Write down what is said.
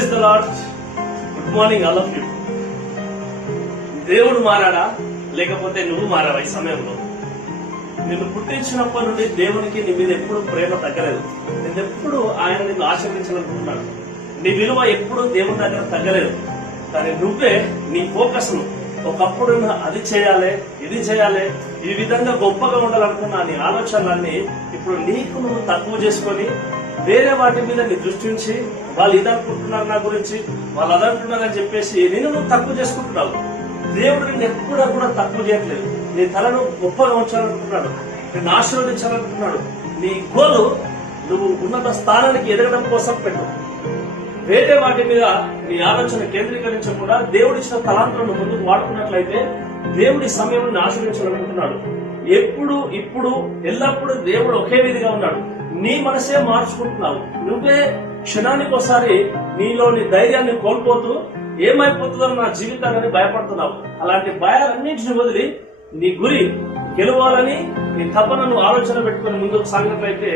Praise the Lord. Good morning all of you. దేవుడు మారాడా లేకపోతే నువ్వు మారావా? ఈ సమయంలో నిన్ను పుట్టించినప్పటి నుండి దేవునికి నీ మీద ఎప్పుడు ప్రేమ తగ్గలేదు. నేనెప్పుడు ఆయన నిన్ను ఆశీర్వదించాలనుకుంటున్నాడు. నీ విలువ ఎప్పుడు దేవుని దగ్గర తగ్గలేదు. కానీ నువ్వే నీ ఫోకస్ ను ఒకప్పుడు అది చేయాలి, ఇది చేయాలి, ఈ విధంగా గొప్పగా ఉండాలనుకున్న నీ ఆలోచనలన్నీ ఇప్పుడు నీకు నువ్వు తక్కువ చేసుకొని వేరే వాటి మీద నీ దృష్టి ఉంచి వాళ్ళు ఇదనుకుంటున్నారు నా గురించి, వాళ్ళు అదంటున్నారని చెప్పేసి నేను నువ్వు తక్కువ చేసుకుంటున్నావు. దేవుడు నిన్ను ఎప్పుడూ కూడా తక్కువ చేయట్లేదు. నీ తలను గొప్పగా ఉంచాలనుకుంటున్నాడు, నిన్ను ఆశీర్వదించాలనుకుంటున్నాడు. నీ గోలు నువ్వు ఉన్నత స్థానానికి ఎదగడం కోసం పెట్టు. వేరే వాటి మీద నీ ఆలోచన కేంద్రీకరించకుండా దేవుడిచ్చిన తలాంతులను ముందుకు వాడుకున్నట్లయితే దేవుడి సమయం ఆశీర్వించాలనుకుంటున్నాడు. ఎప్పుడు ఇప్పుడు ఎల్లప్పుడూ దేవుడు ఒకే విధిగా ఉన్నాడు. నీ మనసే మార్చుకుంటున్నావు. నువ్వే క్షణానికి ఒకసారి నీలోని ధైర్యాన్ని కోల్పోతూ ఏమైపోతుందో నా జీవితాన్ని భయపడుతున్నావు. అలాంటి భయాలన్నింటిని వదిలి నీ గురి గెలవాలని నీ తపనను ఆలోచన పెట్టుకుని ముందుకు సాగినట్లయితే